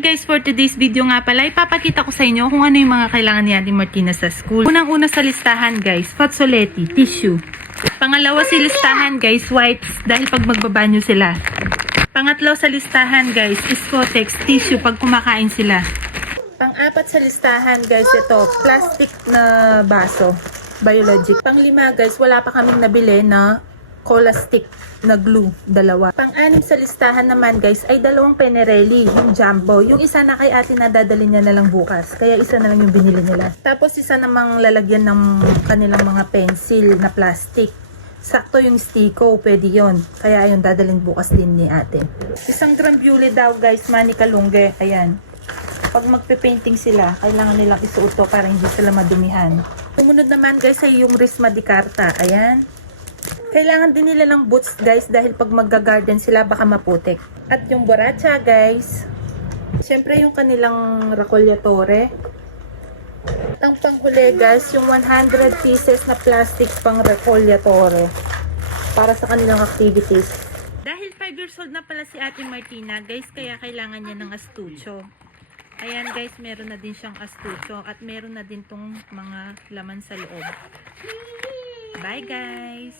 Guys, for today's video nga pala, ipapakita ko sa inyo kung ano yung mga kailangan ni Ate Martina sa school. Unang-una sa listahan guys, fazzoletti, tissue. Pangalawa sa listahan guys, wipes, dahil pag magbabanyo sila. Pangatlo sa listahan guys, is Kotex, tissue pag kumakain sila. Pang-apat sa listahan guys, ito, plastic na baso, biologic. Pang-lima guys, wala pa kaming nabili na cola stick na glue, dalawa. Pang-anim sa listahan naman guys ay dalawang Penerelli, yung jumbo. Yung isa na kay ate na dadalhin niya na lang bukas, kaya isa na lang yung binili nila. Tapos isa namang lalagyan ng kanilang mga pencil na plastic. Sakto yung stiko, pwede yon. Kaya ayun, dadalhin bukas din ni ate. Isang grambule daw guys, manika lungge, ayan. Pag magpe-painting sila, kailangan nilang isuot to para hindi sila madumihan. Sumunod naman guys ay yung Risma di Carta, ayan. Kailangan din nila ng boots guys dahil pag magga-garden sila baka maputik. At yung borracha guys. Siyempre yung kanilang racollatore. At ang panghuli guys, yung 100 pieces na plastic pang racollatore para sa kanilang activities. Dahil 5 years old na pala si Ate Martina guys, kaya kailangan niya ng astucho. Ayan guys, meron na din siyang astucho at meron na din tong mga laman sa loob. Bye guys!